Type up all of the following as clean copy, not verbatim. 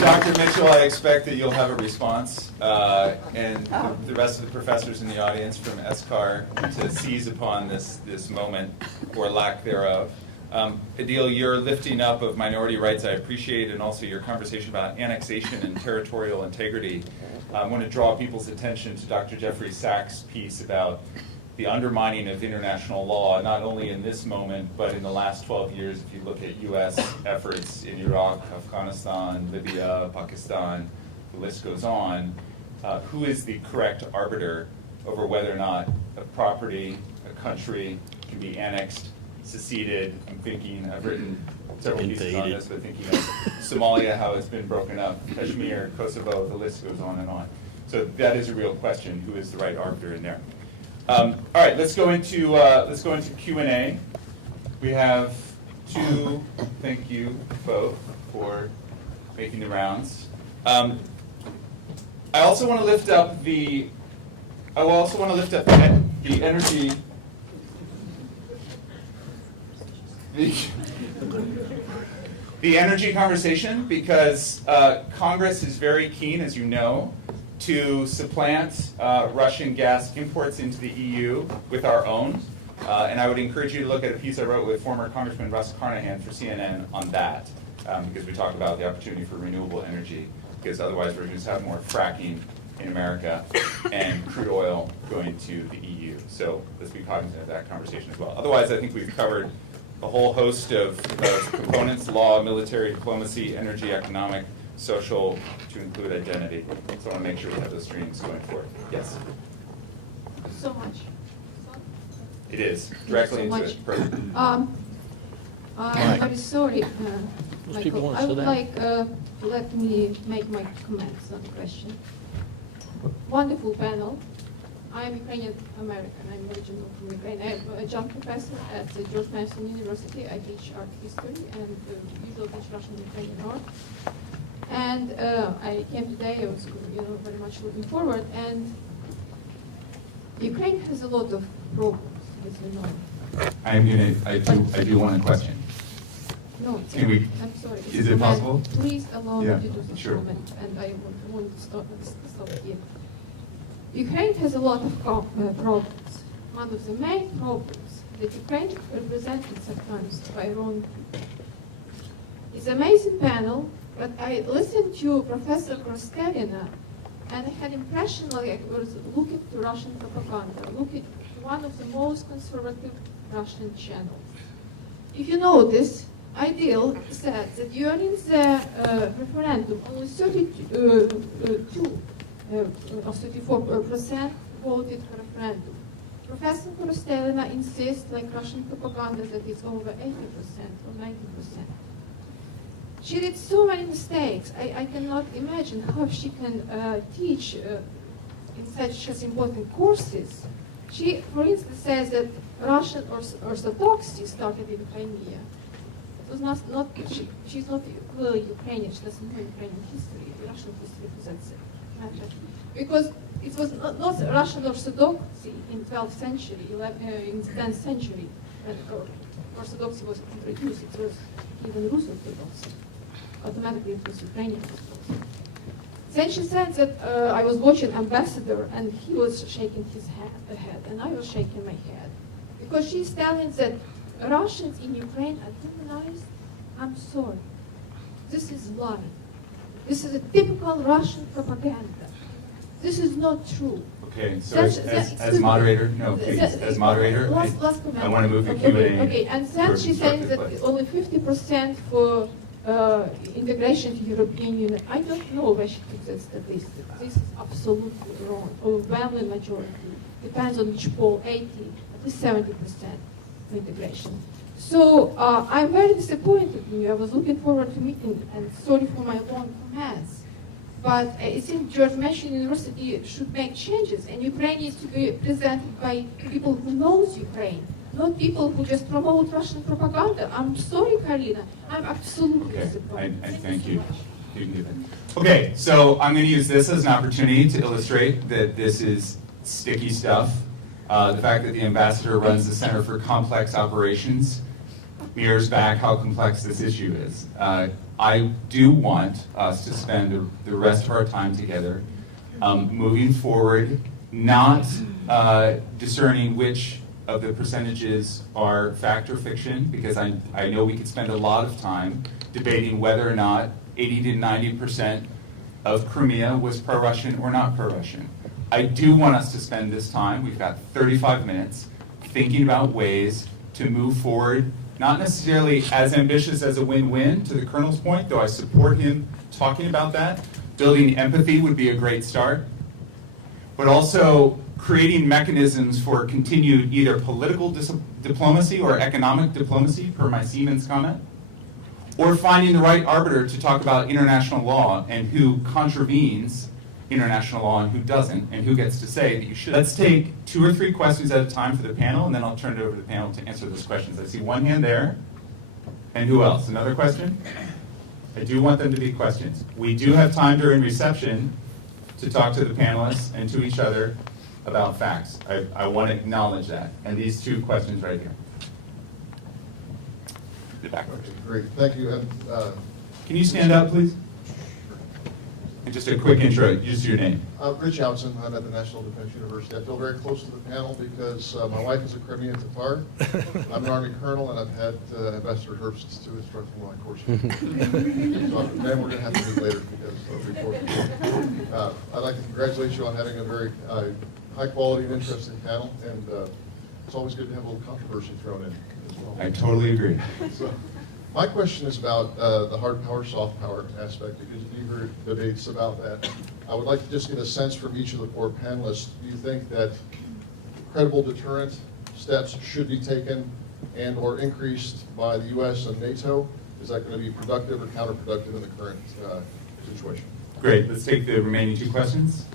Dr. Mitchell, I expect that you'll have a response, and the rest of the professors in the audience from SCAR to seize upon this moment, or lack thereof. Adil, your lifting up of minority rights I appreciate, and also your conversation about annexation and territorial integrity. I want to draw people's attention to Dr. Jeffrey Sachs' piece about the undermining of international law, not only in this moment, but in the last 12 years, if you look at U.S. efforts in Iraq, Afghanistan, Libya, Pakistan, the list goes on. Who is the correct arbiter over whether or not a property, a country can be annexed, seceded? I've written several pieces on this, but thinking of Somalia, how it's been broken up, Kashmir, Kosovo, the list goes on and on. So that is a real question, who is the right arbiter in there? All right, let's go into Q&A. We have two. Thank you both for making the rounds. I also want to lift up the energy. The energy conversation, because Congress is very keen, as you know, to supplant Russian gas imports into the EU with our own. And I would encourage you to look at a piece I wrote with former Congressman Russ Carnahan for CNN on that, because we talk about the opportunity for renewable energy, because otherwise we're going to have more fracking in America and crude oil going to the EU. So let's be cognizant of that conversation as well. Otherwise, I think we've covered a whole host of components: law, military, diplomacy, energy, economic, social, to include identity. So I want to make sure we have those streams going forward. Yes? So much. It is. Directly into it. Perfect. I'm very sorry, Michael. I would like let me make my comments, not a question. Wonderful panel. I'm Ukrainian American. I'm original from Ukraine. I'm a adjunct professor at George Mason University. I teach art history and usually teach Russian and Ukrainian art. And I came today. I was, very much looking forward. And Ukraine has a lot of problems, as you know. I do want a question. No, I'm sorry. Is it possible? Please allow me to do this sure. comment, and I want to stop here. Ukraine has a lot of problems. One of the main problems that Ukraine represented sometimes by wrong people. It's an amazing panel, but I listened to Professor Krostelina, and I had impression like I was looking to Russian propaganda, looking at one of the most conservative Russian channels. If you notice, Ideal said that during the referendum, only 32 of 34% voted for referendum. Professor Korostelina insists, like Russian propaganda, that it's over 80% or 90%. She did so many mistakes. I cannot imagine how she can teach in such important courses. She, for instance, says that Russian Orthodoxy started in Crimea. It was not she's not clearly Ukrainian. She doesn't know Ukrainian history. Russian history presents it. Because it was not Russian Orthodoxy in 12th century, in the 10th century, when Orthodoxy was introduced. It was even Rus Orthodoxy. Automatically it was Ukrainian Orthodoxy. Then she said that I was watching Ambassador and he was shaking his head and I was shaking my head. Because she's telling that Russians in Ukraine are demonized. I'm sorry. This is lie. This is a typical Russian propaganda. This is not true. Okay, so as moderator, no, please, as moderator, last comment. I want to move the Q&A. Okay, and then she's saying that only 50% for integration to European Union. I don't know where she took that statistic. This is absolutely wrong. Overwhelming majority. Depends on which poll, 80, at least 70% for integration. So I'm very disappointed in you. I was looking forward to meeting, and sorry for my long comments. But I think George Mason University should make changes, and Ukraine needs to be presented by people who knows Ukraine, not people who just promote Russian propaganda. I'm sorry, Karina. I'm absolutely disappointed. I thank you. You can do that. Okay, so I'm going to use this as an opportunity to illustrate that this is sticky stuff. The fact that the ambassador runs the Center for Complex Operations mirrors back how complex this issue is. I do want us to spend the rest of our time together moving forward, not discerning which of the percentages are fact or fiction, because I know we could spend a lot of time debating whether or not 80 to 90% of Crimea was pro-Russian or not pro-Russian. I do want us to spend this time, we've got 35 minutes, thinking about ways to move forward, not necessarily as ambitious as a win-win, to the Colonel's point, though I support him talking about that. Building empathy would be a great start, but also creating mechanisms for continued either political diplomacy or economic diplomacy, per my Siemens comment, or finding the right arbiter to talk about international law and who contravenes international law and who doesn't, and who gets to say that you should. Let's take 2 or 3 questions at a time for the panel, and then I'll turn it over to the panel to answer those questions. I see one hand there. And who else? Another question? I do want them to be questions. We do have time during reception to talk to the panelists and to each other about facts. I want to acknowledge that. And these 2 questions right here. The back. Okay, great, thank you. And, can you stand up, please? And just a quick intro, just your name. Rich Johnson, I'm at the National Defense University. I feel very close to the panel because my wife is a Crimean Tatar. I'm an Army colonel, and I've had Ambassador Herbst to instruct me on my course. So then we're going to have to meet later because I'd like to congratulate you on having a very high quality and interesting panel, and it's always good to have a little controversy thrown in as well. I totally agree. So, my question is about the hard power, soft power aspect, because you've heard debates about that. I would like to just get a sense from each of the 4 panelists. Do you think that credible deterrent steps should be taken and or increased by the U.S. and NATO? Is that going to be productive or counterproductive in the current situation? Great, let's take the remaining 2 questions.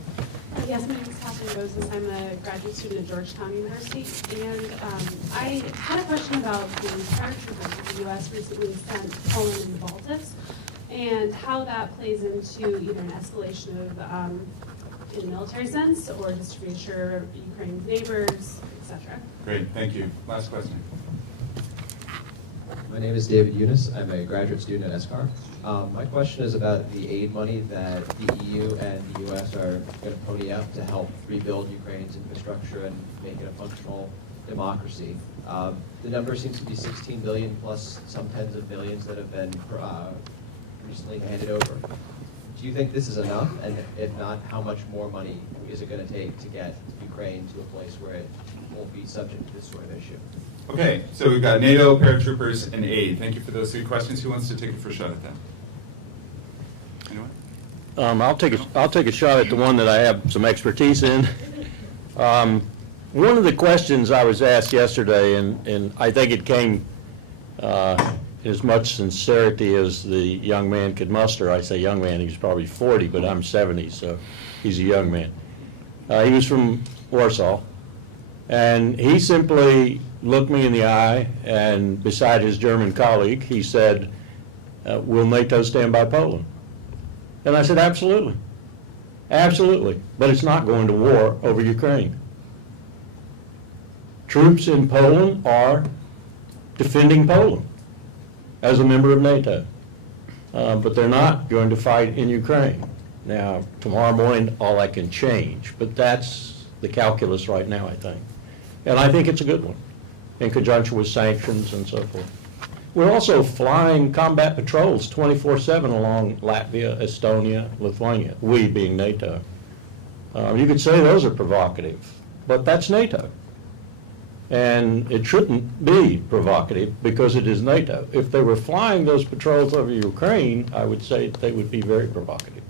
Yes, my name is Catherine Moses. I'm a graduate student at Georgetown University, and I had a question about the paratroopers that the U.S. recently sent to Poland and the Baltics, and how that plays into either an escalation of, in a military sense, or just to reassure Ukraine's neighbors, etc. Great, thank you. Last question. My name is David Eunice. I'm a graduate student at ESCAR. My question is about the aid money that the EU and the U.S. are going to pony up to help rebuild Ukraine's infrastructure and make it a functional democracy. The number seems to be 16 billion plus some tens of billions that have been recently handed over. Do you think this is enough? And if not, how much more money is it going to take to get Ukraine to a place where it won't be subject to this sort of issue? Okay, so we've got NATO, paratroopers, and aid. Thank you for those 3 questions. Who wants to take a first shot at that? Anyone? I'll take a shot at the one that I have some expertise in. One of the questions I was asked yesterday, and I think it came as much sincerity as the young man could muster. I say young man, he's probably 40, but I'm 70, so he's a young man. He was from Warsaw, and he simply looked me in the eye, and beside his German colleague, he said, will NATO stand by Poland? And I said, absolutely. Absolutely. But it's not going to war over Ukraine. Troops in Poland are defending Poland as a member of NATO. But they're not going to fight in Ukraine. Now, tomorrow morning, all that can change. But that's the calculus right now, I think. And I think it's a good one, in conjunction with sanctions and so forth. We're also flying combat patrols 24/7 along Latvia, Estonia, Lithuania, we being NATO. You could say those are provocative, but that's NATO. And it shouldn't be provocative because it is NATO. If they were flying those patrols over Ukraine, I would say they would be very provocative.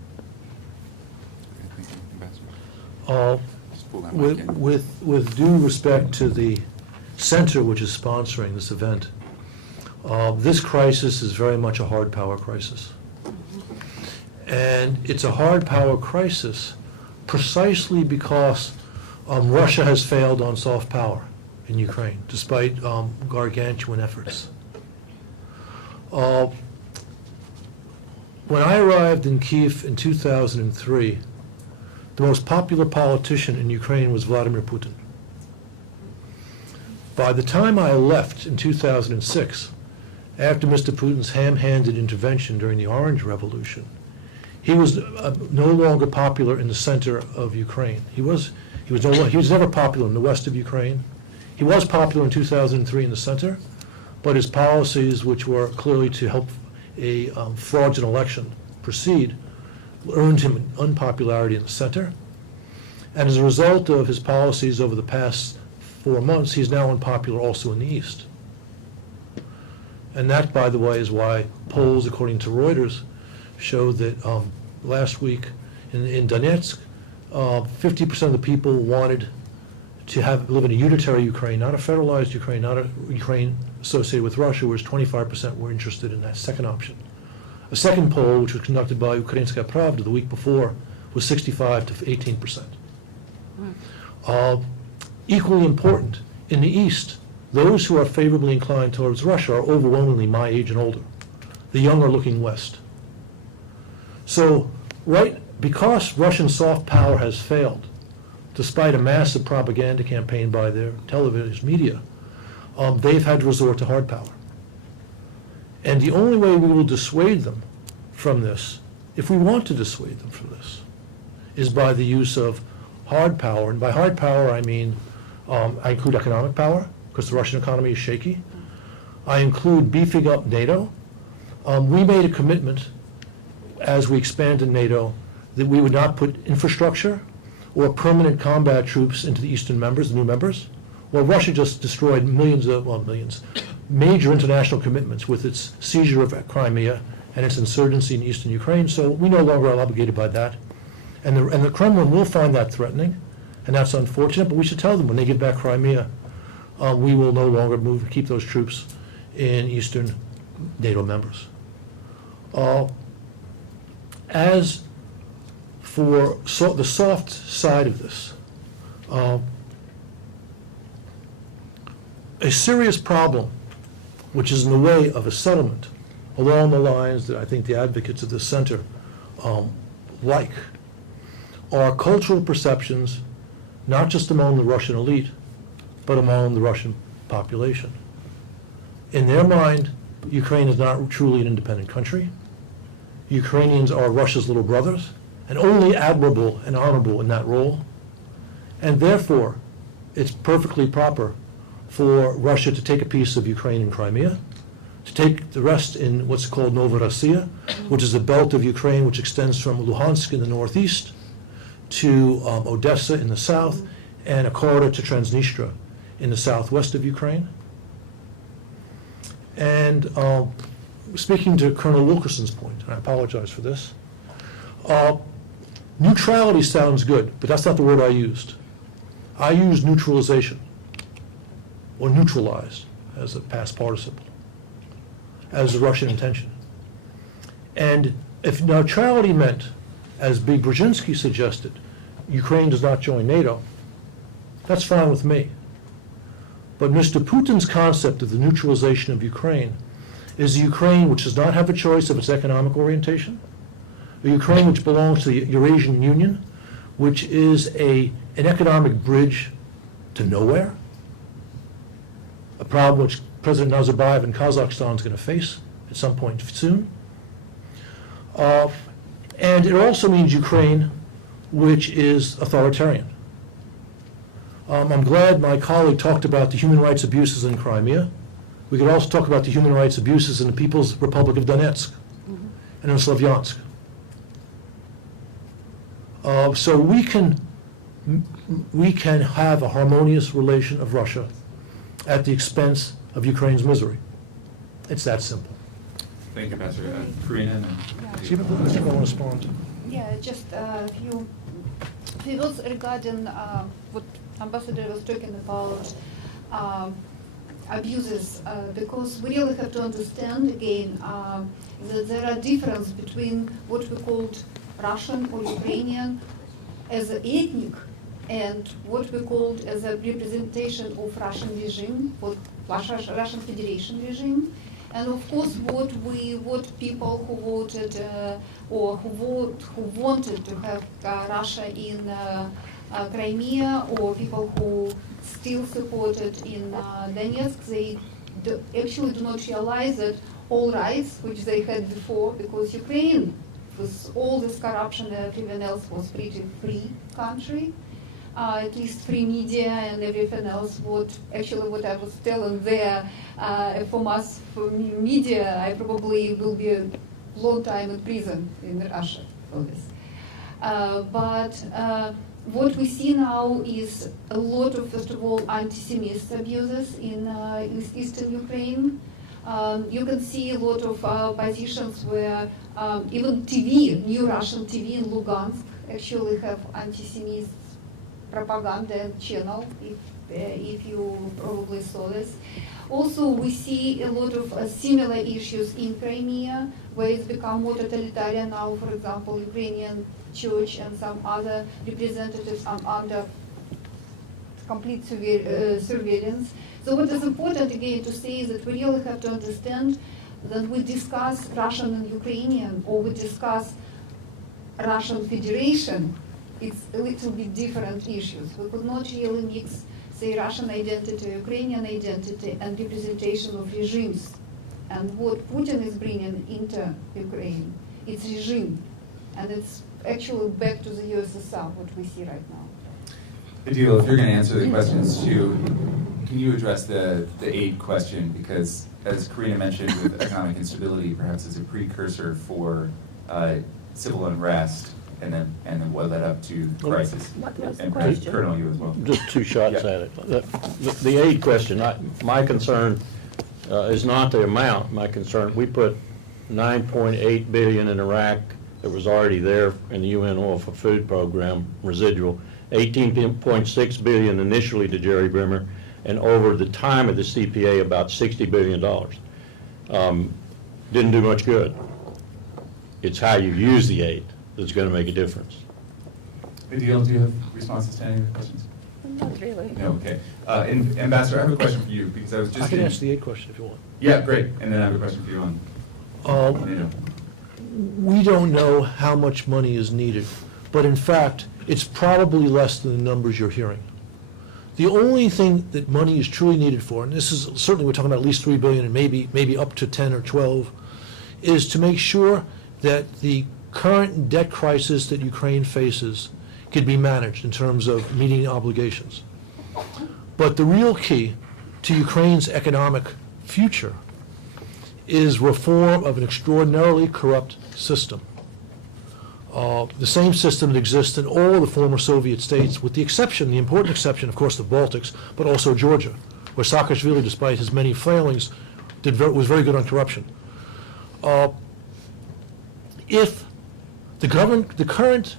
With due respect to the center which is sponsoring this event, this crisis is very much a hard power crisis. And it's a hard power crisis precisely because Russia has failed on soft power in Ukraine, despite gargantuan efforts. When I arrived in Kyiv in 2003, the most popular politician in Ukraine was Vladimir Putin. By the time I left in 2006, after Mr. Putin's ham-handed intervention during the Orange Revolution, he was no longer popular in the center of Ukraine. He was never popular in the west of Ukraine. He was popular in 2003 in the center, but his policies, which were clearly to help a fraudulent election proceed, earned him unpopularity in the center. And as a result of his policies over the past 4 months, he's now unpopular also in the east. And that, by the way, is why polls, according to Reuters, show that last week in Donetsk, 50% of the people wanted to live in a unitary Ukraine, not a federalized Ukraine, not a Ukraine associated with Russia, whereas 25% were interested in that second option. A second poll, which was conducted by Ukrainska Pravda the week before, was 65 to 18%. Equally important, in the East, those who are favorably inclined towards Russia are overwhelmingly my age and older. The young are looking west. So, because Russian soft power has failed, despite a massive propaganda campaign by their television media, they've had to resort to hard power. And the only way we will dissuade them from this, if we want to dissuade them from this, is by the use of hard power. And by hard power, I mean, I include economic power, because the Russian economy is shaky. I include beefing up NATO. We made a commitment, as we expanded NATO, that we would not put infrastructure or permanent combat troops into the eastern members, the new members. Well, Russia just destroyed major international commitments with its seizure of Crimea and its insurgency in eastern Ukraine, so we no longer are obligated by that. And the Kremlin will find that threatening, and that's unfortunate, but we should tell them when they give back Crimea, we will no longer keep those troops in eastern NATO members. As for the soft side of this, a serious problem, which is in the way of a settlement along the lines that I think the advocates of this center like, are cultural perceptions, not just among the Russian elite, but among the Russian population. In their mind, Ukraine is not truly an independent country. Ukrainians are Russia's little brothers, and only admirable and honorable in that role. And therefore, it's perfectly proper for Russia to take a piece of Ukraine and Crimea, to take the rest in what's called Novorossiya, which is a belt of Ukraine which extends from Luhansk in the northeast to Odessa in the south, and a corridor to Transnistria in the southwest of Ukraine. And speaking to Colonel Wilkerson's point, and I apologize for this, neutrality sounds good, but that's not the word I used. I used neutralization, or neutralized, as a past participle, as the Russian intention. And if neutrality meant, as Big Brzezinski suggested, Ukraine does not join NATO, that's fine with me. But Mr. Putin's concept of the neutralization of Ukraine is a Ukraine which does not have a choice of its economic orientation, a Ukraine which belongs to the Eurasian Union, which is an economic bridge to nowhere, a problem which President Nazarbayev in Kazakhstan is going to face at some point soon. And it also means Ukraine, which is authoritarian. I'm glad my colleague talked about the human rights abuses in Crimea. We could also talk about the human rights abuses in the People's Republic of Donetsk and in Slavyansk. So we can have a harmonious relation of Russia at the expense of Ukraine's misery. It's that simple. Thank you, Pastor. Karina? See if I want to respond. Yeah, just a few words regarding what Ambassador was talking about abuses, because we really have to understand again that there are differences between what we called Russian or Ukrainian as an ethnic and what we called as a representation of Russian regime, or Russian Federation regime. And of course, what people who voted or who wanted to have Russia in Crimea, or people who still supported in Donetsk, they actually do not realize that all rights which they had before, because Ukraine, with all this corruption and everything else, was pretty free country, at least free media and everything else. What I was telling there, from us, for media, I probably will be a long time in prison in Russia for this. But what we see now is a lot of, first of all, anti-Semist abuses in eastern Ukraine. You can see a lot of positions where even TV, new Russian TV in Lugansk, actually have anti-Semist propaganda channel, if you probably saw this. Also, we see a lot of similar issues in Crimea, where it's become more totalitarian now. For example, Ukrainian church and some other representatives are under complete surveillance. So what is important again to say is that we really have to understand that we discuss Russian and Ukrainian, or we discuss Russian Federation, it's a little bit different issues. We could not really mix, say, Russian identity, Ukrainian identity, and representation of regimes. And what Putin is bringing into Ukraine, it's regime. And it's actually back to the USSR, what we see right now. Adil, if you're going to answer the questions too, can you address the aid question? Because as Karina mentioned, with economic instability, perhaps it's a precursor for civil unrest, and then what led up to the crisis. What was the And question? Colonel, you as well. Just two shots Yeah. at it. The aid question, my concern is not the amount. My concern, we put $9.8 billion in Iraq that was already there in the UN Oil for Food program, residual, $18.6 billion initially to Jerry Brimmer, and over the time of the CPA, about $60 billion. Didn't do much good. It's how you use the aid that's going to make a difference. Adil, do you have responses to any of the questions? Not really. No, okay. Ambassador, I have a question for you, because I was just I can in- ask the aid question if you want. Yeah, great. And then I have a question for you on NATO. We don't know how much money is needed, but in fact, it's probably less than the numbers you're hearing. The only thing that money is truly needed for, and this is certainly we're talking about at least $3 billion and maybe up to 10 or 12, is to make sure that the current debt crisis that Ukraine faces could be managed in terms of meeting obligations. But the real key to Ukraine's economic future is reform of an extraordinarily corrupt system. The same system that exists in all the former Soviet states, with the exception, the important exception, of course, the Baltics, but also Georgia, where Saakashvili, despite his many failings, was very good on corruption. If the current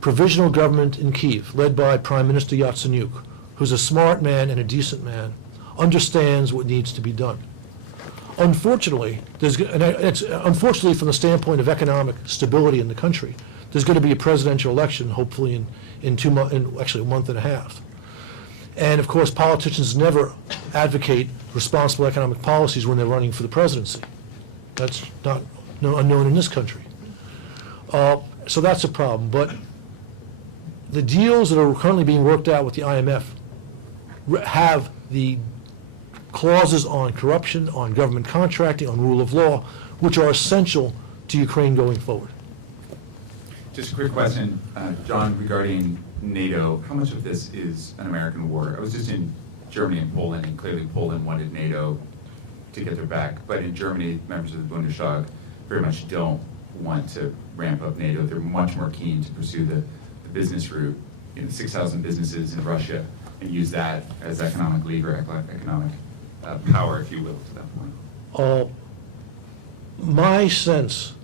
provisional government in Kyiv, led by Prime Minister Yatsenyuk, who's a smart man and a decent man, understands what needs to be done. Unfortunately, unfortunately from the standpoint of economic stability in the country, there's going to be a presidential election, hopefully actually a month and a half. And of course, politicians never advocate responsible economic policies when they're running for the presidency. That's not unknown in this country. So that's a problem. But the deals that are currently being worked out with the IMF have the clauses on corruption, on government contracting, on rule of law, which are essential to Ukraine going forward. Just a quick question, John, regarding NATO. How much of this is an American war? I was just in Germany and Poland, and clearly Poland wanted NATO to get their back. But in Germany, members of the Bundestag very much don't want to ramp up NATO. They're much more keen to pursue the business route, 6,000 businesses in Russia, and use that as economic lever, economic power, if you will, to that point. My sense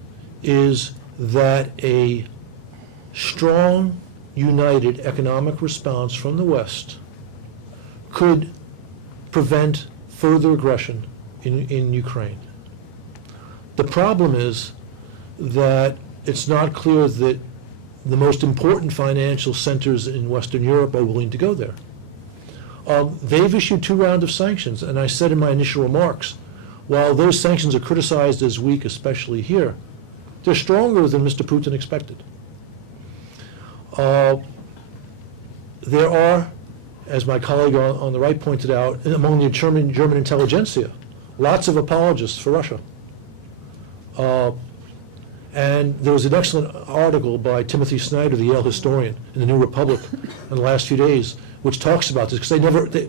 is that a strong, united economic response from the West could prevent further aggression in Ukraine. The problem is that it's not clear that the most important financial centers in Western Europe are willing to go there. They've issued 2 rounds of sanctions, and I said in my initial remarks, while those sanctions are criticized as weak, especially here, they're stronger than Mr. Putin expected. There are, as my colleague on the right pointed out, among the German intelligentsia, lots of apologists for Russia. And there was an excellent article by Timothy Snyder, the Yale historian, in the New Republic in the last few days, which talks about this,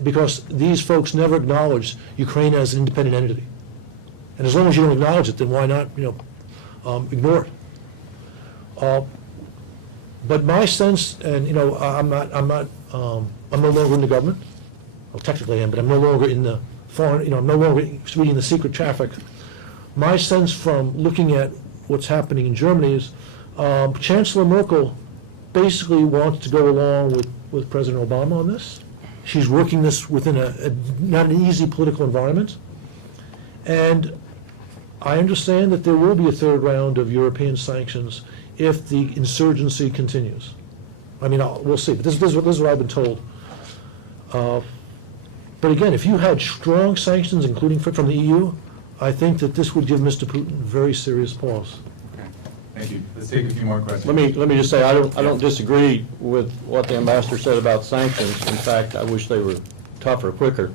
because these folks never acknowledged Ukraine as an independent entity. And as long as you don't acknowledge it, then why not, ignore it? But my sense, and I'm no longer in the government. Well, technically I am, but I'm no longer in the foreign. I'm no longer reading the secret traffic. My sense from looking at what's happening in Germany is Chancellor Merkel basically wants to go along with President Obama on this. She's working this within not an easy political environment. And I understand that there will be a third round of European sanctions if the insurgency continues. I mean, we'll see, but this is what I've been told. But again, if you had strong sanctions, including from the EU, I think that this would give Mr. Putin very serious pause. Okay, thank you. Let's take a few more questions. Let me just say, I don't disagree with what the ambassador said about sanctions. In fact, I wish they were tougher, quicker.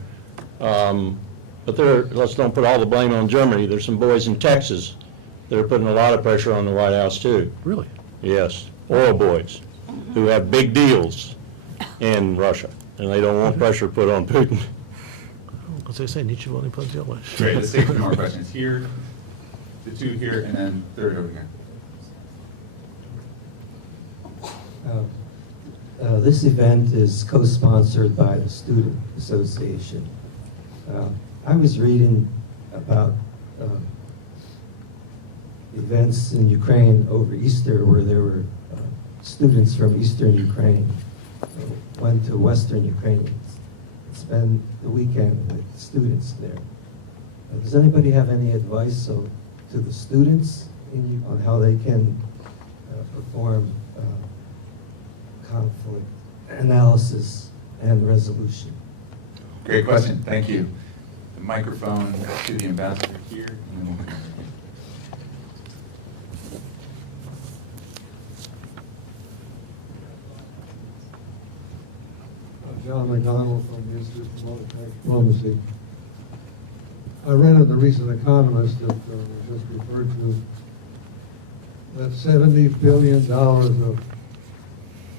But let's don't put all the blame on Germany. There's some boys in Texas that are putting a lot of pressure on the White House too. Really? Yes, oil boys who have big deals in Russia, and they don't want pressure put on Putin. As they say, Nietzsche only plays the Great, let's take a few more questions. Here, the two here, and then third over here. This event is co-sponsored by the Student Association. I was reading about events in Ukraine over Easter where there were students from Eastern Ukraine went to Western Ukraine, spend the weekend with students there. Does anybody have any advice to the students on how they can perform conflict analysis and resolution? Great question, thank you. The microphone to the ambassador here. And then we'll John McDonald from the Institute for Military Diplomacy. I read in the recent Economist that was just referred to that $70 billion of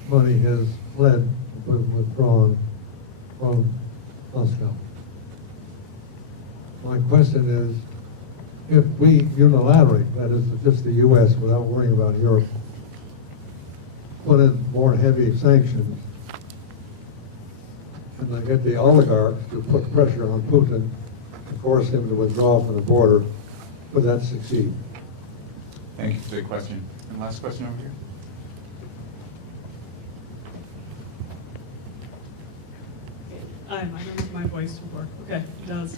money has withdrawn from Moscow. My question is, if we unilaterally, that is just the U.S. without worrying about Europe, put in more heavy sanctions, and they get the oligarchs to put pressure on Putin to force him to withdraw from the border, would that succeed? Thank you for the question. And last question over here. I don't know if my voice will work. Okay, it does.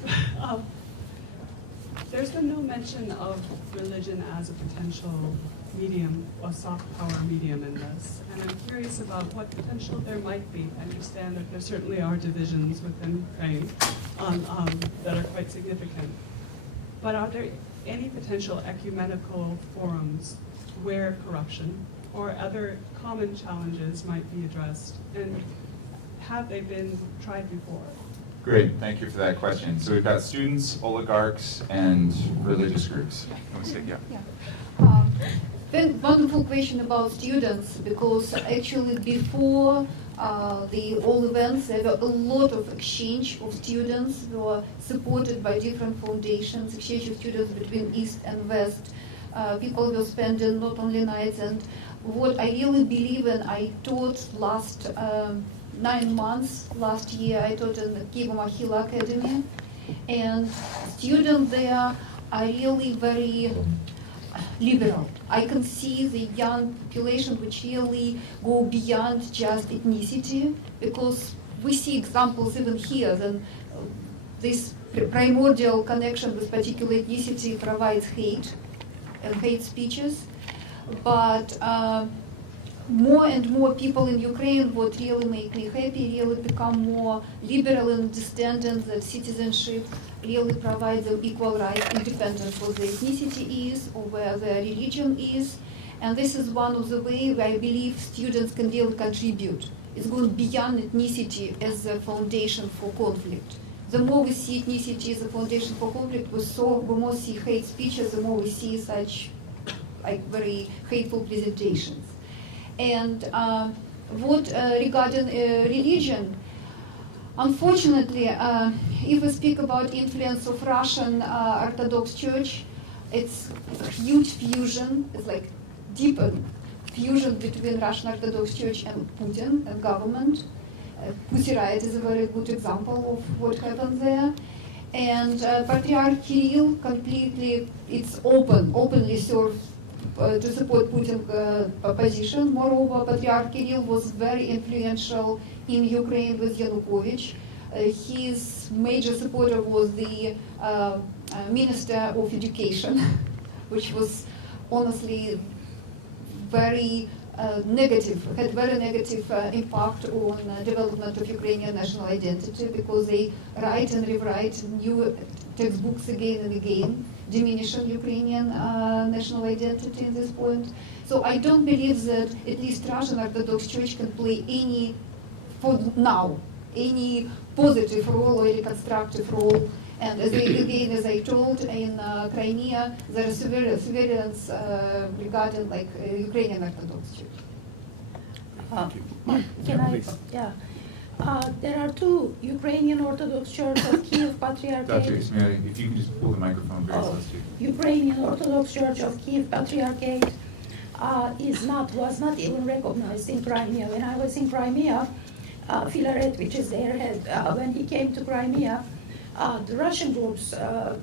There's been no mention of religion as a potential medium, a soft power medium in this. And I'm curious about what potential there might be. I understand that there certainly are divisions within Ukraine that are quite significant. But are there any potential ecumenical forums where corruption or other common challenges might be addressed? And have they been tried before? Great, thank you for that question. So we've got students, oligarchs, and religious groups. Very wonderful question about students, because actually before the all events, there were a lot of exchange of students who were supported by different foundations, exchange of students between East and West. People were spending not only nights, and what I really believe in, I taught last 9 months last year, I taught in the Kiev-Mohyla Academy, and students there are really very liberal. I can see the young population which really go beyond just ethnicity, because we see examples even here that this primordial connection with particular ethnicity provides hate and hate speeches. But more and more people in Ukraine, what really make me happy, really become more liberal and understanding that citizenship really provides them equal rights, independent of their ethnicity is or where their religion is. And this is one of the ways where I believe students can really contribute is going beyond ethnicity as the foundation for conflict. The more we see ethnicity as a foundation for conflict, we more see hate speeches, the more we see such like very hateful presentations. And regarding religion, unfortunately, if we speak about influence of Russian Orthodox Church, it's a huge fusion, it's like deeper fusion between Russian Orthodox Church and Putin and government. Pussy Riot is a very good example of what happened there. And Patriarch Kirill it's openly served to support Putin's position. Moreover, Patriarch Kirill was very influential in Ukraine with Yanukovych. His major supporter was the Minister of Education, which was honestly very negative, had very negative impact on development of Ukrainian national identity, because they write and rewrite new textbooks again and again, diminishing Ukrainian national identity at this point. So I don't believe that at least Russian Orthodox Church can play any positive role or any constructive role. And as I told, in Crimea, there is surveillance regarding like Ukrainian Orthodox Church. Can I? Yeah. There are two Ukrainian Orthodox Church of Kiev Patriarchate. Dr. Ismaili, if you can just pull the microphone very close to you. Ukrainian Orthodox Church of Kiev Patriarchate was not even recognized in Crimea. When I was in Crimea, Filaret, which is their head, when he came to Crimea, the Russian groups,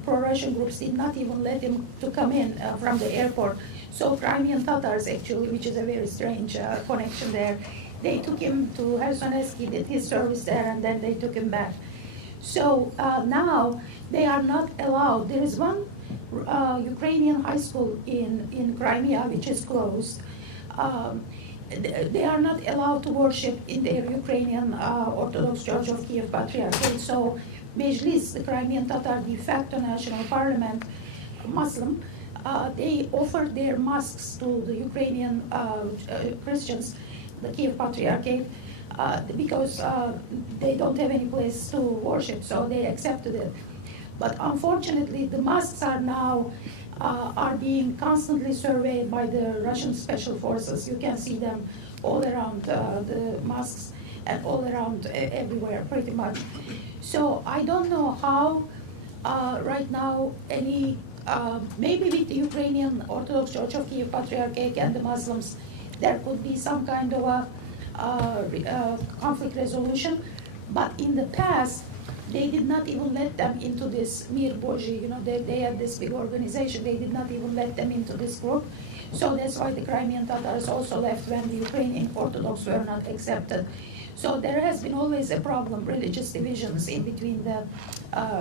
pro-Russian groups, did not even let him to come in from the airport. So Crimean Tatars, actually, which is a very strange connection there, they took him to Helsinki, did his service there, and then they took him back. So now they are not allowed. There is one Ukrainian high school in Crimea which is closed. They are not allowed to worship in their Ukrainian Orthodox Church of Kiev Patriarchate. So Mejlis, the Crimean Tatar de facto national parliament, Muslim, they offered their mosques to the Ukrainian Christians, the Kiev Patriarchate, because they don't have any place to worship, so they accepted it. But unfortunately, the mosques are now are being constantly surveyed by the Russian special forces. You can see them all around the mosques and all around everywhere, pretty much. So I don't know how right now any, maybe with the Ukrainian Orthodox Church of Kiev Patriarchate and the Muslims, there could be some kind of a conflict resolution. But in the past, they did not even let them into this Mir Boji, they had this big organization, they did not even let them into this group. So that's why the Crimean Tatars also left when the Ukrainian Orthodox were not accepted. So there has been always a problem, religious divisions in between the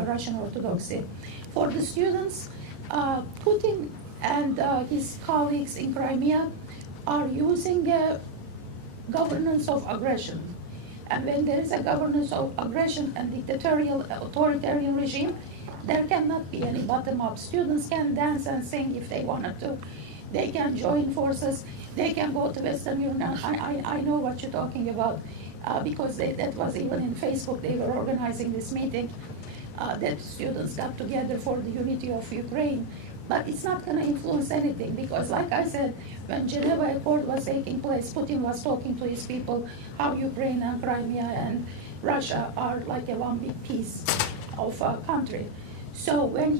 Russian Orthodoxy. For the students, Putin and his colleagues in Crimea are using governance of aggression. And when there is a governance of aggression and dictatorial, authoritarian regime, there cannot be any bottom-up. Students can dance and sing if they wanted to. They can join forces. They can go to Western Union. I know what you're talking about because that was even in Facebook. They were organizing this meeting that students got together for the unity of Ukraine. But it's not going to influence anything because, like I said, when Geneva Accord was taking place, Putin was talking to his people how Ukraine and Crimea and Russia are like a one big piece of a country. So when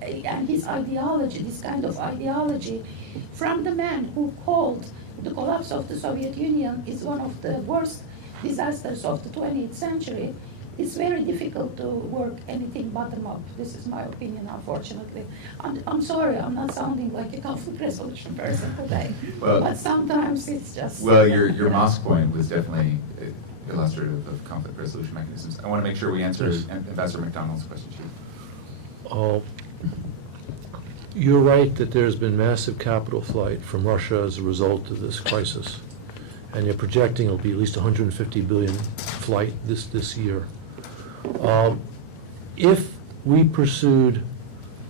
and his ideology, this kind of ideology, from the man who called the collapse of the Soviet Union is one of the worst disasters of the 20th century, it's very difficult to work anything bottom up. This is my opinion, unfortunately. I'm sorry, I'm not sounding like a conflict resolution person today, but sometimes it's just... Well, your Mosque point was definitely illustrative of conflict resolution mechanisms. I want to make sure we answer Ambassador McDonald's question too. You're right that there's been massive capital flight from Russia as a result of this crisis. And you're projecting it'll be at least 150 billion flight this year. If we pursued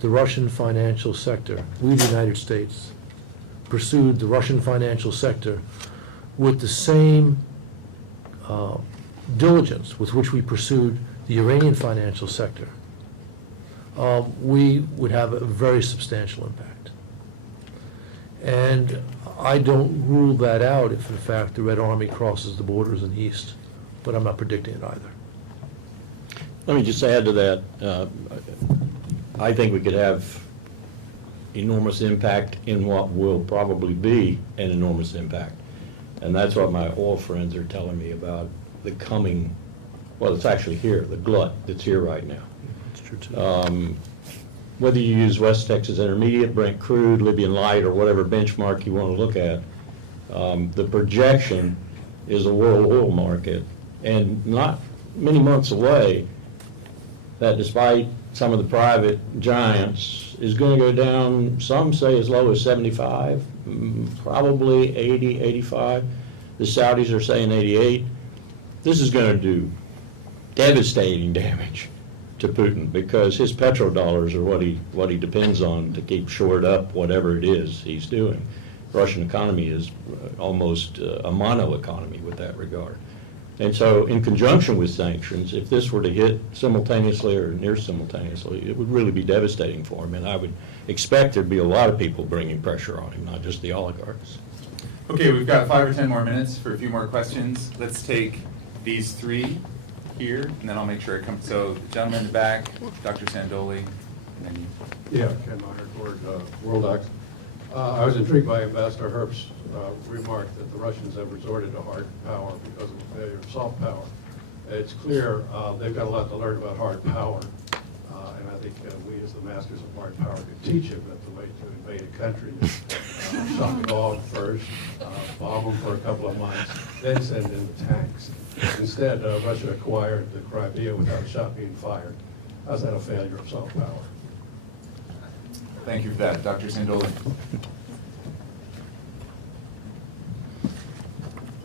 the Russian financial sector, we, the United States, pursued the Russian financial sector with the same diligence with which we pursued the Iranian financial sector, we would have a very substantial impact. And I don't rule that out if in fact the Red Army crosses the borders in the east, but I'm not predicting it either. Let me just add to that. I think we could have enormous impact in what will probably be an enormous impact. And that's what my oil friends are telling me about the coming, well, it's actually here, the glut that's here right now. It's true too. Whether you use West Texas Intermediate, Brent Crude, Libyan Light, or whatever benchmark you want to look at, the projection is a world oil market, and not many months away, that despite some of the private giants, is going to go down, some say as low as 75, probably 80, 85. The Saudis are saying 88. This is going to do devastating damage to Putin because his petrodollars are what he depends on to keep shored up whatever it is he's doing. Russian economy is almost a mono economy with that regard. And so in conjunction with sanctions, if this were to hit simultaneously or near simultaneously, it would really be devastating for him. And I would expect there'd be a lot of people bringing pressure on him, not just the oligarchs. Okay, we've got 5 or 10 more minutes for a few more questions. Let's take these 3 here, and then I'll make sure it comes. So the gentleman in the back, Dr. Sandoli, and then you. Yeah, Ken Meyercord, WorldX. I was intrigued by Ambassador Herbst's remark that the Russians have resorted to hard power because of the failure of soft power. It's clear they've got a lot to learn about hard power, and I think we as the masters of hard power could teach them that the way to invade a country is shock a dog first, bomb them for a couple of months, then send in the tanks. Instead, Russia acquired the Crimea without a shot being fired. How's that a failure of soft power? Thank you for that, Dr. Sandoli.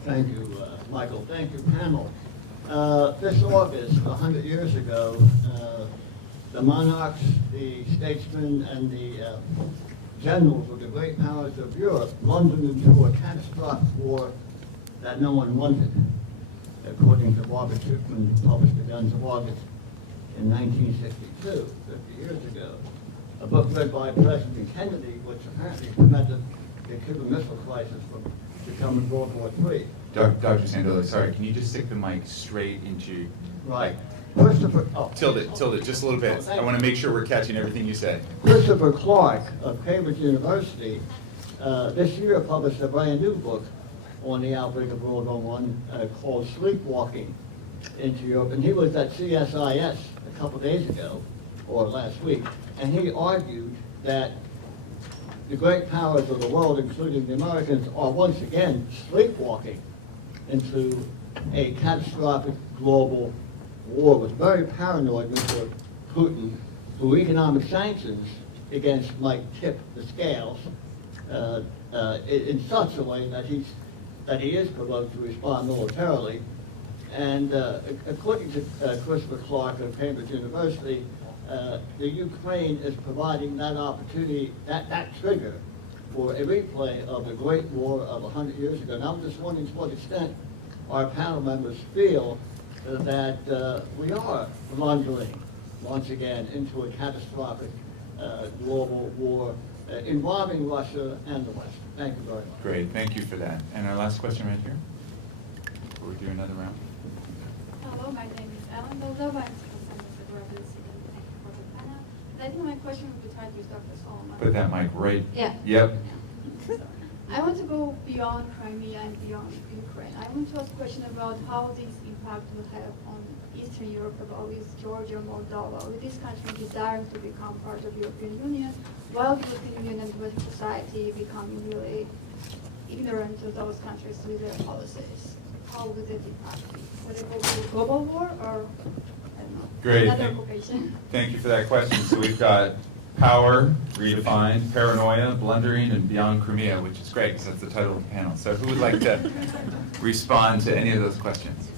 Thank you, Michael. Thank you, panel. This August, 100 years ago, the monarchs, the statesmen, and the generals of the great powers of Europe plunged into a catastrophic war that no one wanted, according to Barbara Tuchman, who published The Guns of August in 1962, 50 years ago. A book read by President Kennedy, which apparently prevented the Cuban Missile Crisis from becoming World War III. Dr. Sandoli, sorry, can you just stick the mic straight into, Right. Christopher, tilt it just a little bit. I want to make sure we're catching everything you said. Christopher Clark of Cambridge University this year published a brand new book on the outbreak of World War I called Sleepwalking into Europe. And he was at CSIS a couple days ago, or last week, and he argued that the great powers of the world, including the Americans, are once again sleepwalking into a catastrophic global war. Was very paranoid, Mr. Putin, who economic sanctions against might tip the scales in such a way that he is provoked to respond militarily. And according to Christopher Clark of Cambridge University, the Ukraine is providing that opportunity, that trigger for a replay of the Great War of 100 years ago. And I'm just wondering to what extent our panel members feel that we are blundering once again into a catastrophic global war involving Russia and the West. Thank you very much. Great, thank you for that. And our last question right here, before we do another round. Hello, my name is Ellen Doldova. I'm from the Presidency, and thank you for the panel. I think my question would be tied to Dr. Solomon. Put that mic right. Yeah. Yep. Yeah. I want to go beyond Crimea and beyond Ukraine. I want to ask a question about how this impact would have on Eastern Europe, about with Georgia, Moldova, with these countries desiring to become part of the European Union, while the European Union and Western society becoming really ignorant of those countries with their policies. How would it impact? Would it go to a global war or, I don't know, Great. another occupation? Thank you for that question. So we've got power, redefined, paranoia, blundering, and beyond Crimea, which is great because that's the title of the panel. So who would like to respond to any of those questions?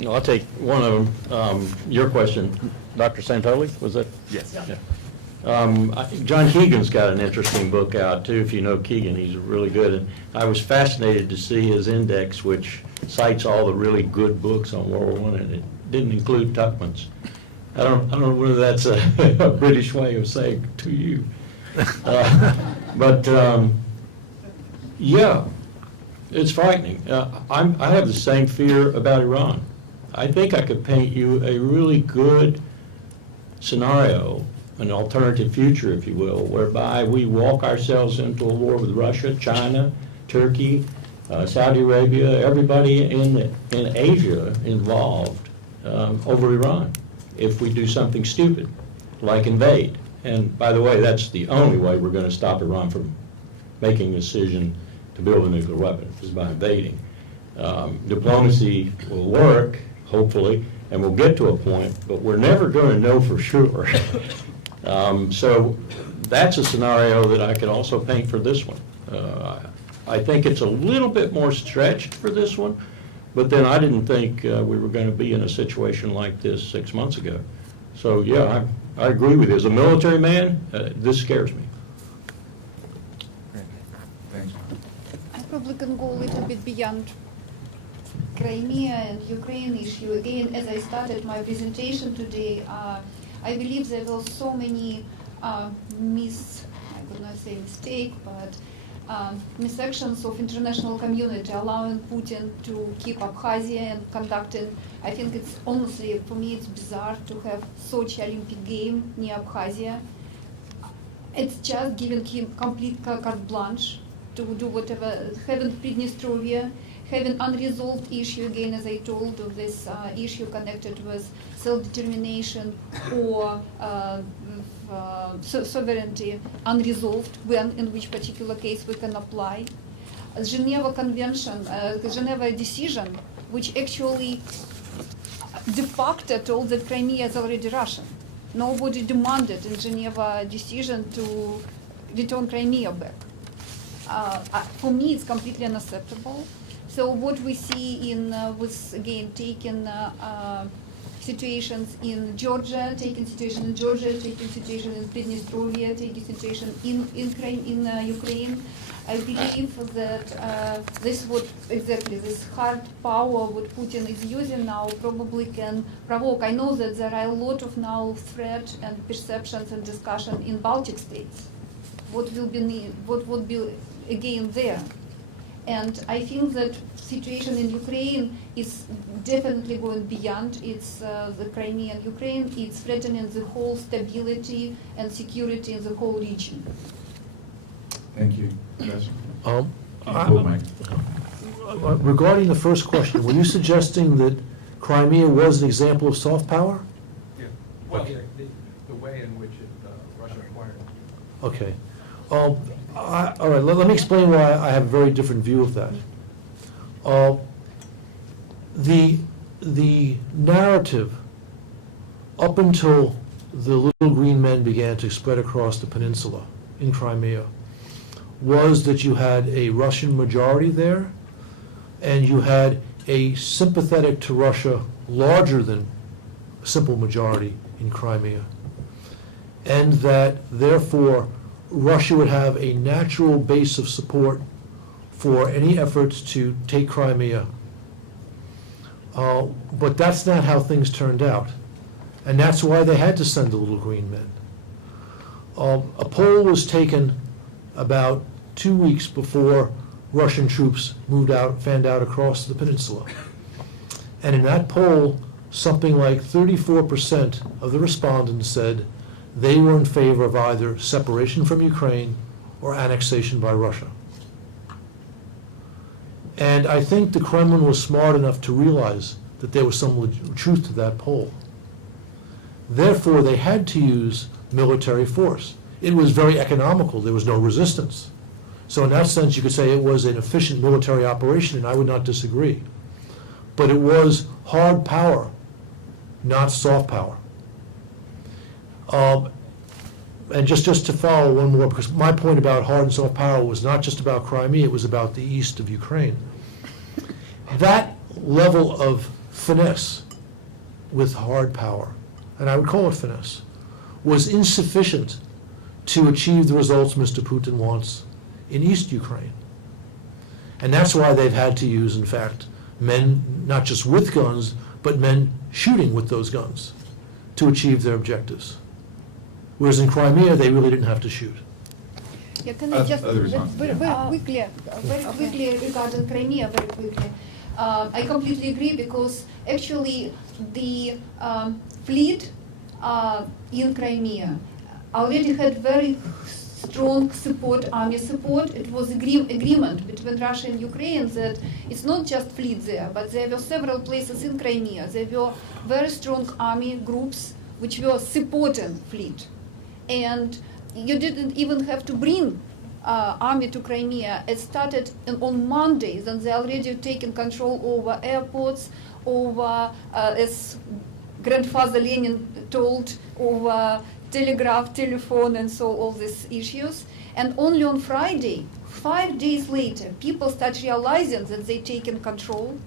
No, I'll take one of them. Your question, Dr. Santoli, was that? Yes. Yeah. John Keegan's got an interesting book out too, if you know Keegan, he's really good. And I was fascinated to see his index, which cites all the really good books on World War I, and it didn't include Tuckman's. I don't know whether that's a British way of saying to you. But yeah, it's frightening. I have the same fear about Iran. I think I could paint you a really good scenario, an alternative future, if you will, whereby we walk ourselves into a war with Russia, China, Turkey, Saudi Arabia, everybody in Asia involved over Iran, if we do something stupid, like invade. And by the way, that's the only way we're going to stop Iran from making a decision to build a nuclear weapon, is by invading. Diplomacy will work, hopefully, and we'll get to a point, but we're never going to know for sure. So that's a scenario that I could also paint for this one. I think it's a little bit more stretched for this one, but then I didn't think we were going to be in a situation like this 6 months ago. So yeah, I agree with you. As a military man, this scares me. Thanks. I probably can go a little bit beyond Crimea and Ukraine issue. Again, as I started my presentation today, I believe there were so many I would not say mistake, but misactions of international community allowing Putin to keep Abkhazia and conducting, I think it's honestly, for me, it's bizarre to have Sochi Olympic game near Abkhazia. It's just giving him complete carte blanche to do whatever, having Prydnestrovia, having unresolved issue, again, as I told, of this issue connected with self-determination or sovereignty unresolved, when, in which particular case we can apply. Geneva Convention, the Geneva decision, which actually de facto told that Crimea is already Russian. Nobody demanded in Geneva decision to return Crimea back. For me, it's completely unacceptable. So what we see in with again taking situations in Georgia, taking situation in Prydnestrovia, taking situation in Ukraine, I believe that this would exactly this hard power what Putin is using now probably can provoke. I know that there are a lot of now threat and perceptions and discussion in Baltic states. What would be again there? And I think that situation in Ukraine is definitely going beyond the Crimea and Ukraine. It's threatening the whole stability and security in the whole region. Thank you. Yes. Regarding the first question, were you suggesting that Crimea was an example of soft power? Yeah. Well, the way in which Russia acquired it. Okay. All right, let me explain why I have a very different view of that. The narrative up until the little green men began to spread across the peninsula in Crimea was that you had a Russian majority there, and you had a sympathetic to Russia larger than simple majority in Crimea, and that therefore Russia would have a natural base of support for any efforts to take Crimea. But that's not how things turned out. And that's why they had to send the little green men. A poll was taken about 2 weeks before Russian troops fanned out across the peninsula. And in that poll, something like 34% of the respondents said they were in favor of either separation from Ukraine or annexation by Russia. And I think the Kremlin was smart enough to realize that there was some truth to that poll. Therefore, they had to use military force. It was very economical. There was no resistance. So in that sense, you could say it was an efficient military operation, and I would not disagree. But it was hard power, not soft power. And just to follow one more, because my point about hard and soft power was not just about Crimea, it was about the east of Ukraine. That level of finesse with hard power, and I would call it finesse, was insufficient to achieve the results Mr. Putin wants in East Ukraine. And that's why they've had to use, in fact, men not just with guns, but men shooting with those guns to achieve their objectives. Whereas in Crimea, they really didn't have to shoot. Yeah, can I just Other response, very quickly regarding Crimea, very quickly. I completely agree because actually the fleet in Crimea already had very strong support, army support. It was agreement between Russia and Ukraine that it's not just fleet there, but there were several places in Crimea. There were very strong army groups which were supporting fleet. And you didn't even have to bring army to Crimea. It started on Mondays, and they already taken control over airports, over, as grandfather Lenin told, over telegraph, telephone, and so all these issues. And only on Friday, 5 days later, people start realizing that they taken control.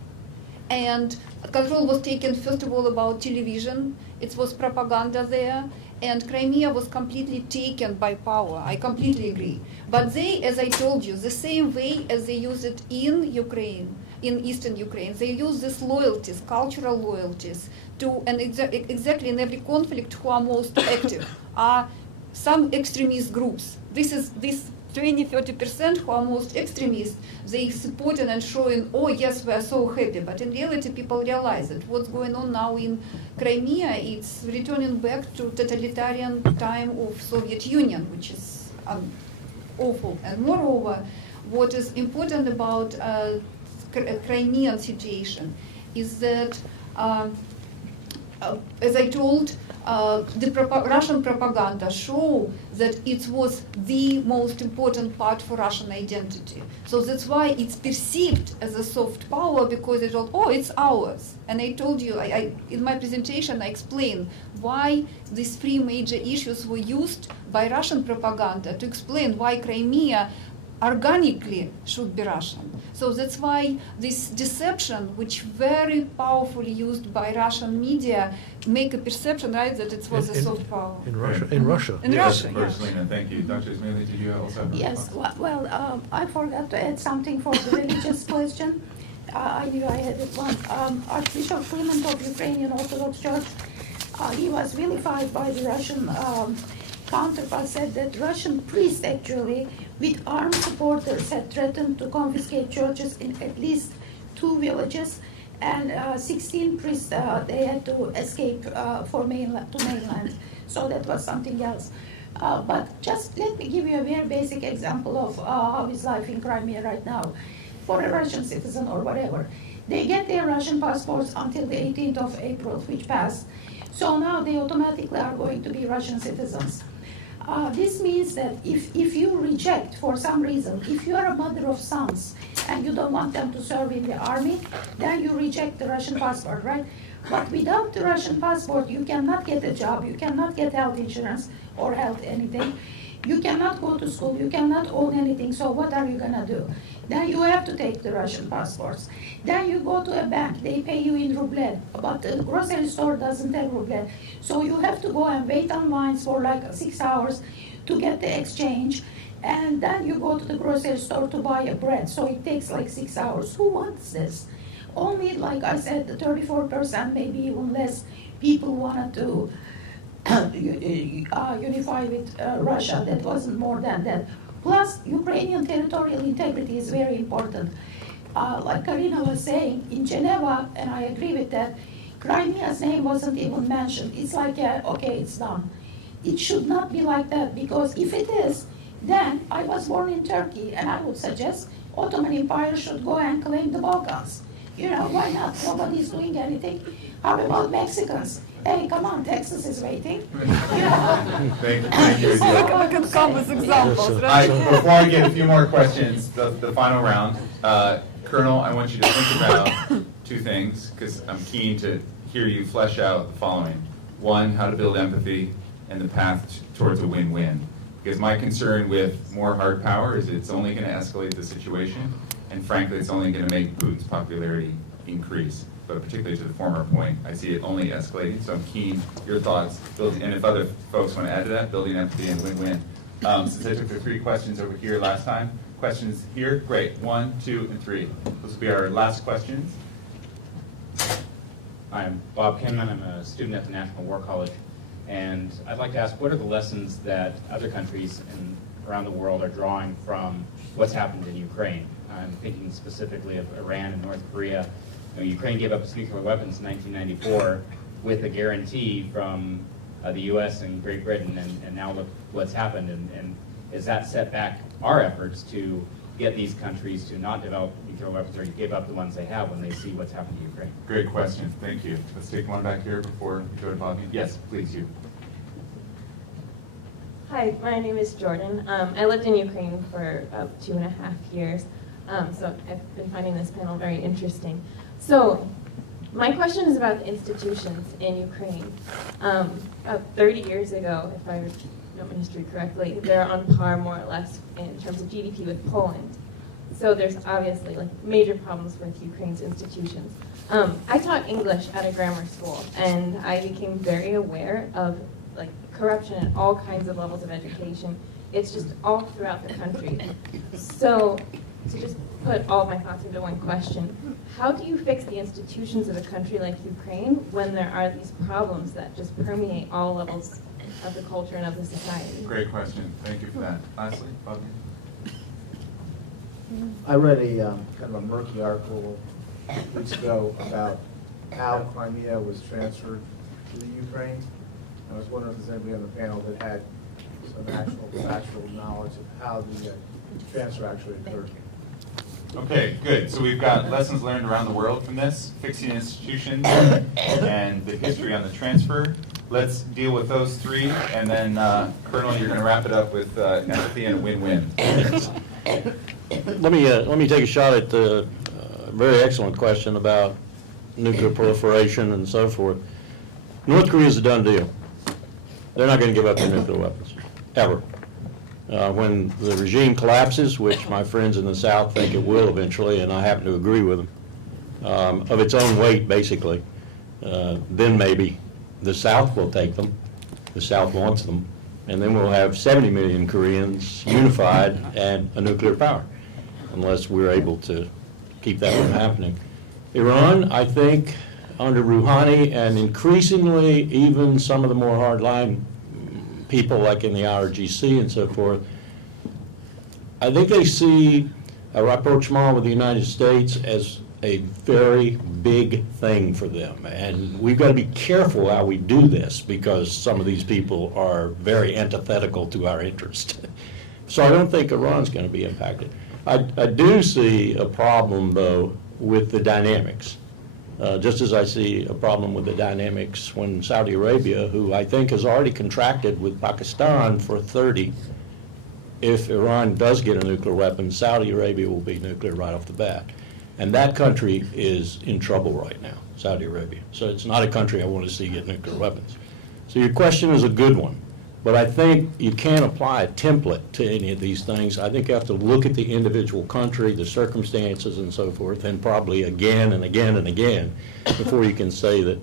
And control was taken, first of all, about television. It was propaganda there. And Crimea was completely taken by power. I completely agree. But they, as I told you, the same way as they use it in Ukraine, in eastern Ukraine, they use these loyalties, cultural loyalties, to, and exactly in every conflict who are most active are some extremist groups. This 20-30% who are most extremist, they supporting and showing, oh yes, we are so happy. But in reality, people realize that what's going on now in Crimea, it's returning back to totalitarian time of Soviet Union, which is awful. And moreover, what is important about Crimean situation is that, as I told, Russian propaganda show that it was the most important part for Russian identity. So that's why it's perceived as a soft power, because it was, oh, it's ours. And I told you, in my presentation, I explained why these three major issues were used by Russian propaganda to explain why Crimea organically should be Russian. So that's why this deception, which very powerfully used by Russian media, make a perception, right, that it was a soft power. In Russia. In Russia. In Yes, Russia, first, yeah. Lena, thank you. Dr. Ismaili, did you also have a Yes, response? well, I forgot to add something for the religious question. I knew I had it one. Archbishop Clement of Ukrainian Orthodox Church, he was vilified by the Russian counterpart, said that Russian priests actually, with armed supporters, had threatened to confiscate churches in at least 2 villages, and 16 priests, they had to escape to mainland. So that was something else. But just let me give you a very basic example of how is life in Crimea right now. For a Russian citizen or whatever, they get their Russian passports until the 18th of April, which passed. So now they automatically are going to be Russian citizens. This means that if you reject, for some reason, if you are a mother of sons and you don't want them to serve in the army, then you reject the Russian passport, right? But without the Russian passport, you cannot get a job, you cannot get health insurance or health anything. You cannot go to school, you cannot own anything, so what are you gonna do? Then you have to take the Russian passports. Then you go to a bank, they pay you in ruble, but the grocery store doesn't have ruble. So you have to go and wait on lines for like 6 hours to get the exchange. And then you go to the grocery store to buy a bread, so it takes like 6 hours. Who wants this? Only, like I said, 34%, maybe even less, people wanted to unify with Russia. That wasn't more than that. Plus, Ukrainian territorial integrity is very important. Like Karina was saying, in Geneva, and I agree with that, Crimea's name wasn't even mentioned. It's like, okay, it's done. It should not be like that, because if it is, then I was born in Turkey, and I would suggest Ottoman Empire should go and claim the Balkans. You know, why not? Nobody's doing anything. How about Mexicans? Hey, come on, Texas is waiting. Thank you. I can come with examples, right? Before I get a few more questions, the final round, Colonel, I want you to think about two things, because I'm keen to hear you flesh out the following. One, how to build empathy, and the path towards a win-win. Because my concern with more hard power is it's only going to escalate the situation, and frankly, it's only going to make Putin's popularity increase. But particularly to the former point, I see it only escalating, so I'm keen your thoughts, and if other folks want to add to that, building empathy and win-win. Since I took the 3 questions over here last time. Questions here? Great. 1, 2, and 3. Those will be our last questions. I'm Bob Kinman. I'm a student at the National War College. And I'd like to ask, what are the lessons that other countries around the world are drawing from what's happened in Ukraine? I'm thinking specifically of Iran and North Korea. You know, Ukraine gave up its nuclear weapons in 1994 with a guarantee from the U.S. and Great Britain, and now look what's happened. And is that set back our efforts to get these countries to not develop nuclear weapons or to give up the ones they have when they see what's happened to Ukraine? Great question. Thank you. Let's take one back here before we go to Bobby. Yes, please, you. Hi, my name is Jordan. I lived in Ukraine for about 2.5 years, so I've been finding this panel very interesting. So, my question is about the institutions in Ukraine. About 30 years ago, if I know my history correctly, they're on par more or less in terms of GDP with Poland. So there's obviously major problems with Ukraine's institutions. I taught English at a grammar school, and I became very aware of corruption at all kinds of levels of education. It's just all throughout the country. So to just put all of my thoughts into one question, how do you fix the institutions of a country like Ukraine when there are these problems that just permeate all levels of the culture and of the society? Great question. Thank you for that. Lastly, Bobby. I read a kind of a murky article weeks ago about how Crimea was transferred to the Ukraine. I was wondering if there's anybody on the panel that had some actual factual knowledge of how the transfer actually occurred. Okay, good. So we've got lessons learned around the world from this, fixing institutions, and the history on the transfer. Let's deal with those 3, and then Colonel, you're going to wrap it up with empathy and a win-win. Let me take a shot at the very excellent question about nuclear proliferation and so forth. North Korea is a done deal. They're not going to give up their nuclear weapons, ever. When the regime collapses, which my friends in the South think it will eventually, and I happen to agree with them, of its own weight, basically, then maybe the South will take them. The South wants them. And then we'll have 70 million Koreans unified and a nuclear power, unless we're able to keep that from happening. Iran, I think, under Rouhani, and increasingly even some of the more hardline people like in the IRGC and so forth, I think they see a rapprochement with the United States as a very big thing for them. And we've got to be careful how we do this because some of these people are very antithetical to our interest. So I don't think Iran's going to be impacted. I do see a problem, though, with the dynamics. Just as I see a problem with the dynamics when Saudi Arabia, who I think has already contracted with Pakistan for 30, if Iran does get a nuclear weapon, Saudi Arabia will be nuclear right off the bat. And that country is in trouble right now, Saudi Arabia. So it's not a country I want to see get nuclear weapons. So your question is a good one. But I think you can't apply a template to any of these things. I think you have to look at the individual country, the circumstances and so forth, and probably again and again and again before you can say that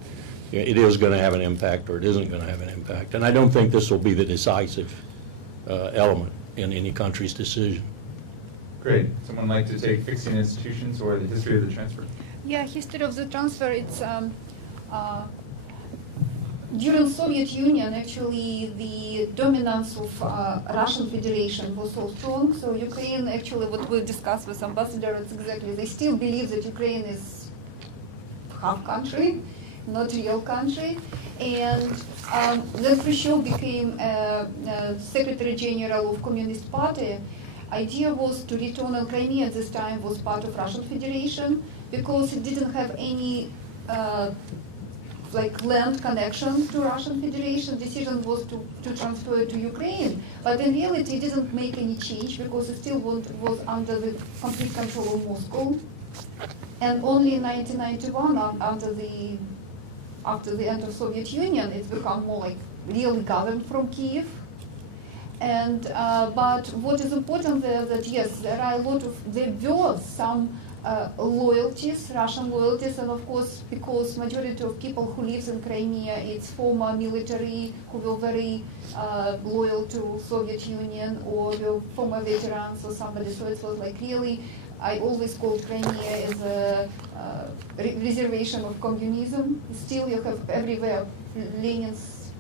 it is going to have an impact or it isn't going to have an impact. And I don't think this will be the decisive element in any country's decision. Great. Someone like to take fixing institutions or the history of the transfer? Yeah, history of the transfer, it's during Soviet Union, actually, the dominance of Russian Federation was so strong. So Ukraine, actually, what we discussed with Ambassador, it's exactly, they still believe that Ukraine is half country, not real country. And that Khrushchev became Secretary General of Communist Party. Idea was to return on Crimea at this time was part of Russian Federation because it didn't have any land connection to Russian Federation. Decision was to transfer it to Ukraine, but in reality it didn't make any change because it still was under the complete control of Moscow. And only in 1991, after the end of Soviet Union, it's become more like really governed from Kiev. And but what is important there that yes, there were some loyalties, Russian loyalties, and of course because majority of people who lives in Crimea, it's former military who were very loyal to Soviet Union or were former veterans or somebody. So it was like really, I always called Crimea as a reservation of communism. Still, you have everywhere Lenin's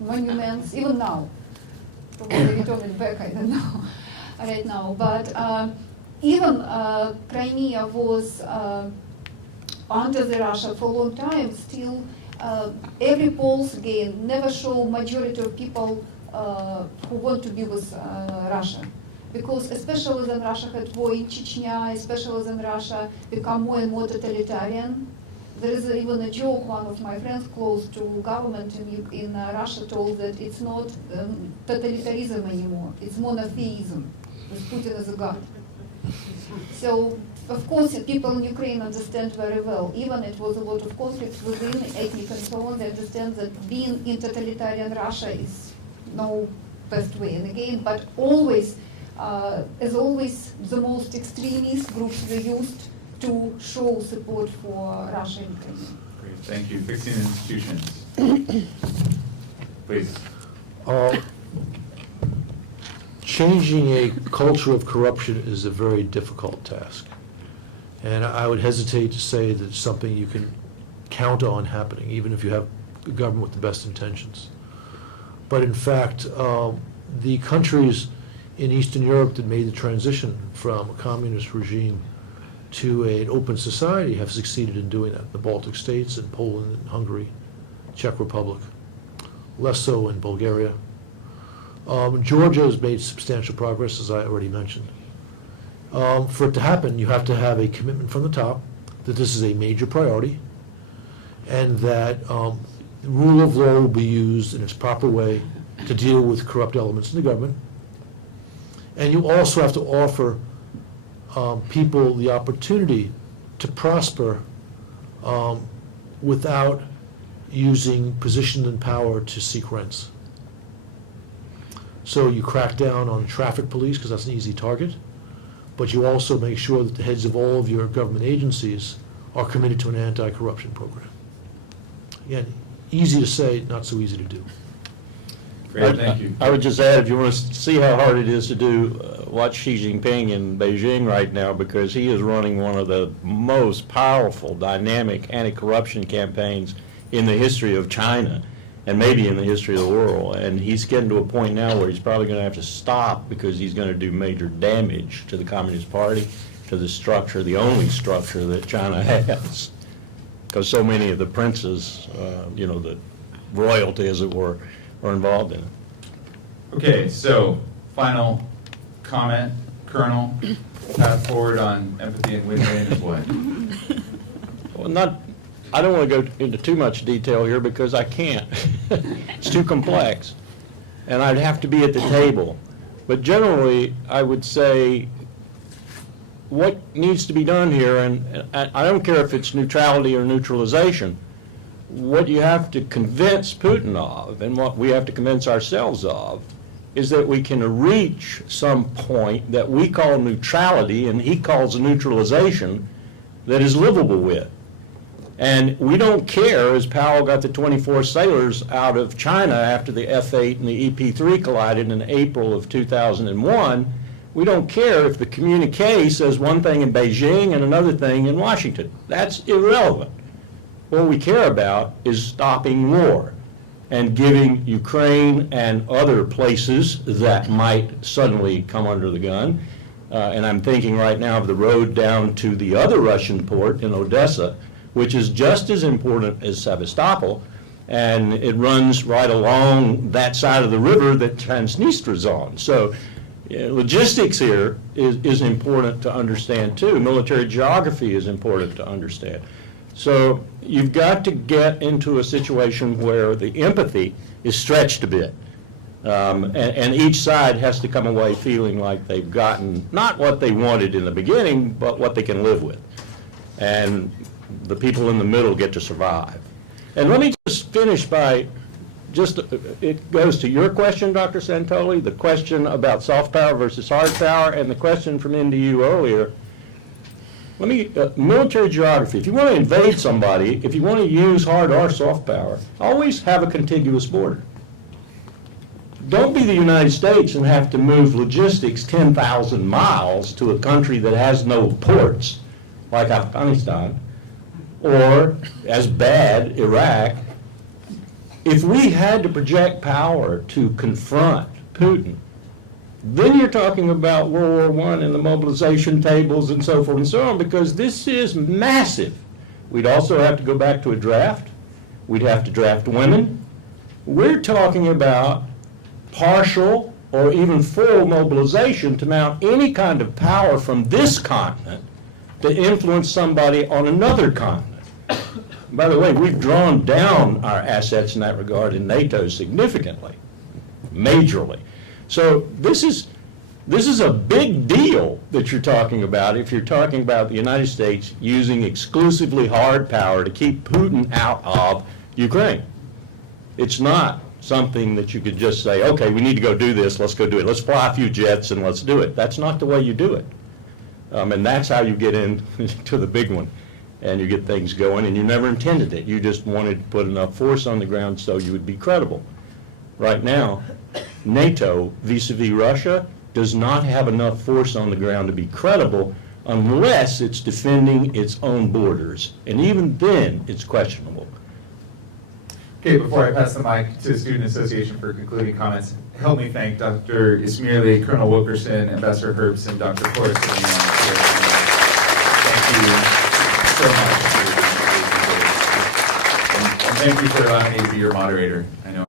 monuments, even now. Probably return it back, I don't know, right now. But even Crimea was under the Russia for a long time. Still, every polls again never show majority of people who want to be with Russia. Because especially when Russia had war in Chechnya, especially when Russia become more and more totalitarian, there is even a joke, one of my friends close to government in Russia told that it's not totalitarianism anymore, it's monotheism, with Putin as a god. So, of course, people in Ukraine understand very well, even it was a lot of conflicts within ethnic and so on, they understand that being in totalitarian Russia is no best way. And again, but always, as always, the most extremist groups were used to show support for Russia and Ukraine. Great, thank you. Fixing institutions. Please. Changing a culture of corruption is a very difficult task. And I would hesitate to say that it's something you can count on happening, even if you have a government with the best intentions. But in fact, the countries in Eastern Europe that made the transition from a communist regime to an open society have succeeded in doing that. The Baltic states and Poland and Hungary, Czech Republic, less so in Bulgaria. Georgia has made substantial progress, as I already mentioned. For it to happen, you have to have a commitment from the top that this is a major priority and that the rule of law will be used in its proper way to deal with corrupt elements in the government. And you also have to offer people the opportunity to prosper without using position and power to seek rents. So you crack down on traffic police because that's an easy target, but you also make sure that the heads of all of your government agencies are committed to an anti-corruption program. Again, easy to say, not so easy to do. Great, thank you. I would just add, if you want to see how hard it is to do, watch Xi Jinping in Beijing right now, because he is running one of the most powerful, dynamic anti-corruption campaigns in the history of China, and maybe in the history of the world. And he's getting to a point now where he's probably going to have to stop because he's going to do major damage to the Communist Party, to the structure, the only structure that China has. Because so many of the princes, the royalty, as it were, are involved in it. Okay, so final comment, Colonel, path forward on empathy and win-win is what? Well, I don't want to go into too much detail here because I can't. It's too complex. And I'd have to be at the table. But generally, I would say what needs to be done here, and I don't care if it's neutrality or neutralization, what you have to convince Putin of, and what we have to convince ourselves of, is that we can reach some point that we call neutrality and he calls neutralization that is livable with. And we don't care, as Powell got the 24 sailors out of China after the F-8 and the EP-3 collided in April of 2001, we don't care if the communique says one thing in Beijing and another thing in Washington. That's irrelevant. What we care about is stopping war and giving Ukraine and other places that might suddenly come under the gun. And I'm thinking right now of the road down to the other Russian port in Odessa, which is just as important as Sevastopol, and it runs right along that side of the river that Transnistria's on. So logistics here is important to understand too. Military geography is important to understand. So you've got to get into a situation where the empathy is stretched a bit. And each side has to come away feeling like they've gotten not what they wanted in the beginning, but what they can live with. And the people in the middle get to survive. And let me just finish by it goes to your question, Dr. Santoli, the question about soft power versus hard power, and the question from NDU earlier. Military geography, if you want to invade somebody, if you want to use hard or soft power, always have a contiguous border. Don't be the United States and have to move logistics 10,000 miles to a country that has no ports, like Afghanistan, or, as bad, Iraq. If we had to project power to confront Putin, then you're talking about World War I and the mobilization tables and so forth and so on, because this is massive. We'd also have to go back to a draft. We'd have to draft women. We're talking about partial or even full mobilization to mount any kind of power from this continent to influence somebody on another continent. By the way, we've drawn down our assets in that regard in NATO significantly, majorly. So this is a big deal that you're talking about if you're talking about the United States using exclusively hard power to keep Putin out of Ukraine. It's not something that you could just say, okay, we need to go do this, let's go do it. Let's fly a few jets and let's do it. That's not the way you do it. And that's how you get into the big one. And you get things going, and you never intended it. You just wanted to put enough force on the ground so you would be credible. Right now, NATO, vis-a-vis Russia, does not have enough force on the ground to be credible unless it's defending its own borders. And even then, it's questionable. Okay, before I pass the mic to the Student Association for concluding comments, help me thank Dr. Ismirli, Colonel Wilkerson, Ambassador Herbst, and Dr. Forrest. Thank you so much. And thank you for allowing me to be your moderator. I know